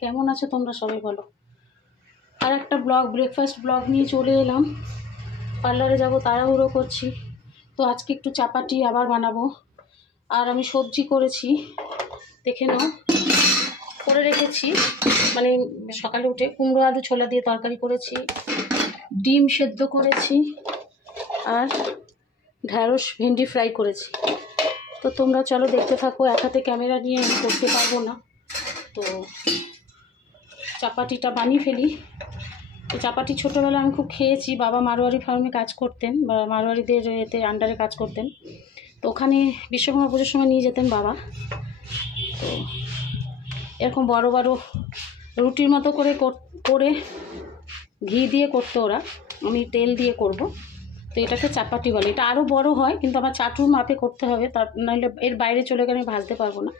কেমন আছো তোমরা সবাই বলো। আর একটা ব্রেকফাস্ট ব্লগ নিয়ে চলে এলাম। পার্লারে যাব, তাড়াহুড়ো করছি। তো আজকে একটু চাপাটি আবার বানাবো। আর আমি সবজি করেছি, দেখে নাও, করে রেখেছি। মানে সকালে উঠে কুমড়ো আলু ছোলা দিয়ে তরকারি করেছি, ডিম সেদ্ধ করেছি, আর ঢ্যাঁড়স ভেন্ডি ফ্রাই করেছি। তো তোমরা চলো দেখতে থাকো। এক হাতে ক্যামেরা নিয়ে আমি করতে পারবো না, তো চাপাটিটা বানিয়ে ফেলি। চাপাটি ছোটোবেলায় আমি খুব খেয়েছি। বাবা মারোয়ারি ফার্মে কাজ করতেন, বা মারোয়ারিদের এতে আন্ডারে কাজ করতেন। তো ওখানে বিশ্বকর্মা পুজোর সময় নিয়ে যেতেন বাবা। তো এরকম বড় বড় রুটির মতো করে ঘি দিয়ে করতো ওরা, আমি তেল দিয়ে করব। তো এটাকে চাপাটি বলে। এটা আরও বড় হয়, কিন্তু আমার চাটুর মাপে করতে হবে, তার নাহলে এর বাইরে চলে গেলে আমি ভাজতে পারবো না।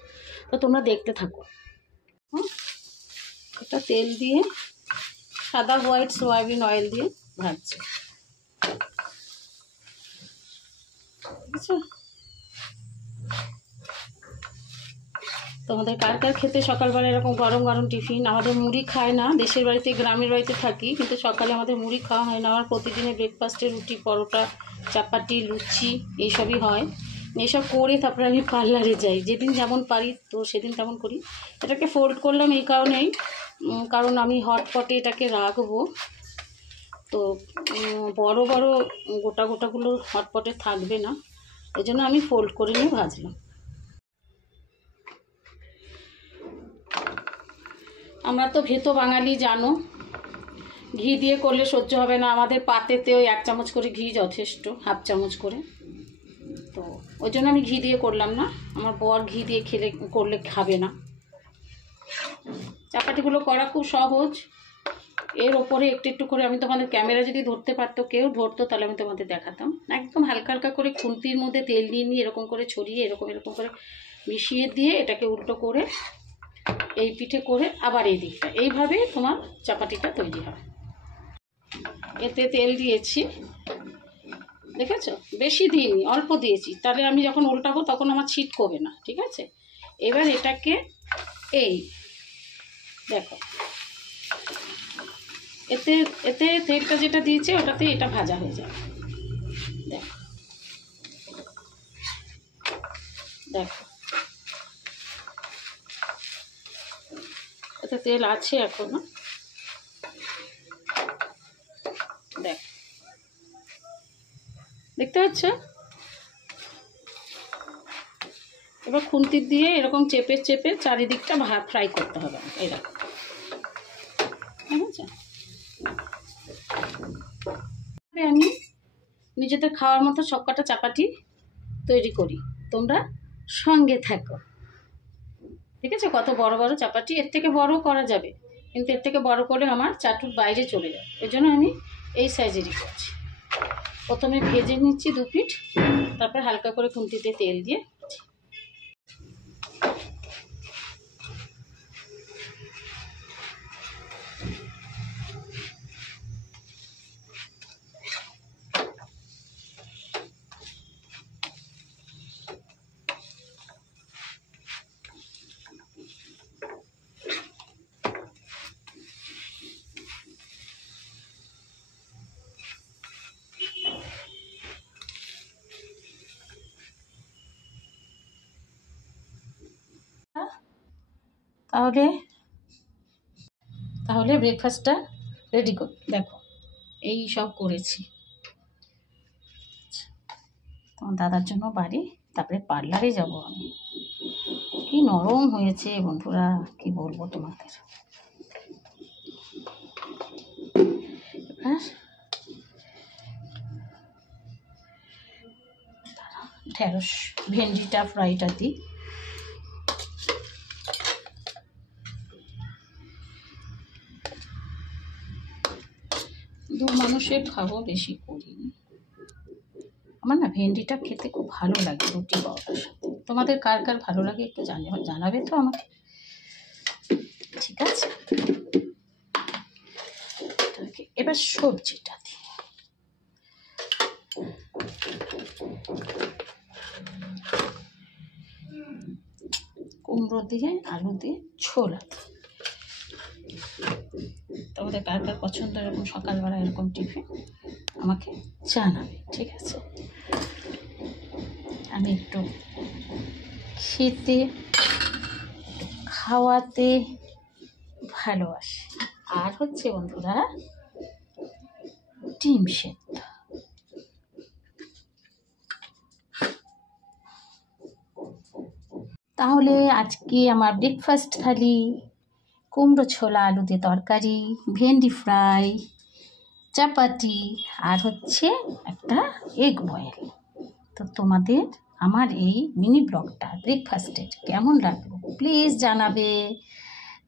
তো তোমরা দেখতে থাকো। এটা তেল দিয়ে, সাদা হোয়াইট সয়াবিন অয়েল দিয়ে ভাজছে, ঠিক আছে? তোমাদের কার কার খেতে সকালবেলা এরকম গরম গরম টিফিন? আমাদের মুড়ি খায় না, দেশের বাড়িতে গ্রামের বাড়িতে থাকি, কিন্তু সকালে আমাদের মুড়ি খাওয়া হয় না। আমার প্রতিদিনের ব্রেকফাস্টে রুটি, পরোটা, চাপাটি, লুচি এইসবই হয়। এইসব করে তারপরে আমি পার্লারে যাই, যেদিন যেমন পারি তো সেদিন তেমন করি। এটাকে ফোল্ড করলাম এই কারণেই, কারণ আমি হটপটে এটাকে রাখবো। তো বড় বড় গোটা গোটাগুলো হটপটে থাকবে না, এই জন্য আমি ফোল্ড করে নিয়ে ভাজলাম। আমরা তো ভেতো বাঙালি, জানো, ঘি দিয়ে করলে সহ্য হবে না। আমাদের পাতেতে ওই 1 চামচ করে ঘি যথেষ্ট, হাফ চামচ করে। তো ওই জন্য আমি ঘি দিয়ে করলাম না। আমার বর ঘি দিয়ে করলে খাবে না। চাপাটিগুলো করা খুব সহজ। এর ওপরে একটু একটু করে, আমি তোমাদের ক্যামেরা যদি ধরতে পারতো, কেউ ধরতো, তাহলে আমি তোমাদের দেখাতাম। একদম হালকা হালকা করে খুন্তির মধ্যে তেল নিয়ে এরকম করে ছড়িয়ে এরকম করে মিশিয়ে দিয়ে এটাকে উল্টো করে এই পিঠে করে আবার এই দিকটা, এইভাবে তোমার চাপাটিটা তৈরি হয়। এতে তেল দিয়েছি, দেখেছো? বেশি দিইনি, অল্প দিয়েছি, তাহলে আমি যখন উল্টাবো তখন আমার ছিটকবে না, ঠিক আছে? এবার এটাকে এই দেখো, এতে এতে তেলটা যেটা দিয়েছে ওটাতে এটা ভাজা হয়ে যাবে। দেখো দেখো, এতে তেল আছে এখনো। দেখো, দেখতে পাচ্ছ? এবার খুন্তি দিয়ে এরকম চেপে চেপে চারিদিকটা ফ্রাই করতে হবে। এরকম, ঠিক আছে? আমি নিজেদের খাওয়ার মতো সবকটা চাপাটি তৈরি করি, তোমরা সঙ্গে থাকো, ঠিক আছে? কত বড় বড় চাপাটি, এর থেকে বড় করা যাবে, কিন্তু এর থেকে বড় করে আমার চাটুর বাইরে চলে যাবে, ওই জন্য আমি এই সাইজেরই করছি। প্রথমে ভেজে নিচ্ছি 2 পিঠ, তারপর হালকা করে খুন্তিতে তেল দিয়ে। তাহলে ব্রেকফাস্টটা রেডি করি। দেখো, এই সব করেছি। তোমার দাদার জন্য বাড়ি, তারপরে পার্লারে যাব আমি। কি নরম হয়েছে বন্ধুরা, কি বলবো তোমাদের। এবার ঢেঁড়স ভেন্ডিটা ফ্রাইটা দিই। দু মানুষের খাবো, বেশি করিনি। আমার না ভেন্ডিটা খেতে খুব ভালো লাগে রুটি পাওয়ার সাথে। তোমাদের কার কার ভালো লাগে একটু জানাবে তো আমাকে, ঠিক আছে? এবার সবজিটা দিই। কুমড়ো দিয়ে, আলু দিয়ে, ছোলা দিয়ে। তোমাদের কার কার পছন্দ এরকম সকালবেলা এরকম টিফিন আমাকে জানাবে, ঠিক আছে? আমি একটু খেতে খাওয়াতে ভালোবাসি। আর হচ্ছে বন্ধুরা ডিম সেদ্ধ। তাহলে আজকে আমার ব্রেকফাস্ট থালি কুমড়ো ছোলা আলু দিয়ে তরকারি, ভেন্ডি ফ্রাই, চাপাতি আর হচ্ছে একটা এগ বয়েল। তো তোমাদের আমার এই মিনি ব্লগটা ব্রেকফাস্টের কেমন লাগলো প্লিজ জানাবে।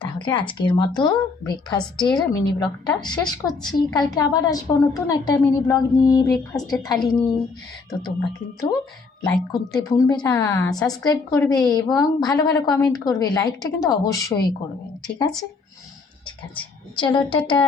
তাহলে আজকের মতো ব্রেকফাস্টের মিনি ব্লগটা শেষ করছি। কালকে আবার আসবো নতুন একটা মিনি ব্লগ নিয়ে, ব্রেকফাস্টের থালি নিয়ে। তো তোমরা কিন্তু লাইক করতে ভুলবে না, সাবস্ক্রাইব করবে এবং ভালো ভালো কমেন্ট করবে। লাইকটা কিন্তু অবশ্যই করবে, ঠিক আছে? ঠিক আছে, চলো টাটা।